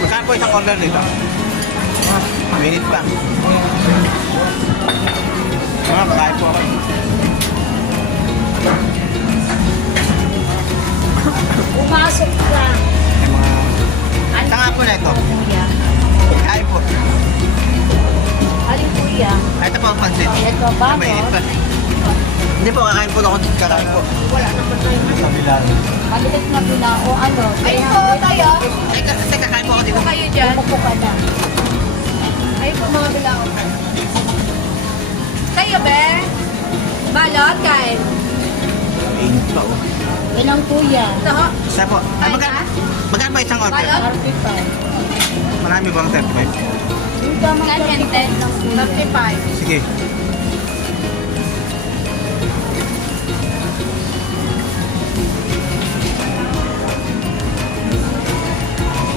Magkano po isang order dito? Minute pa. Kakain po ako. Pumasok ka. Sa nga po na ito. Kuya. Kain po. Aling kuya. Ito po ang pansit. Ito ba, Mainit pa. Hindi po, kakain po ako. Kakain po. Wala naman tayo. Kabilang. Maliit na pina o ano. Ayun po tayo. Kasi kakain po ako dito. Kayo dyan. Umupo ka na. Ayun po mga bilao. Kayo, be? Balot, kain. Mainit pa oh. Yan ang kuya. Ito ho. Isa po. Kain Magkano? na? Magkano ba isang order? Balot? RP5. Marami bang 35? Yung tamang 10 and 10. 35. Sige.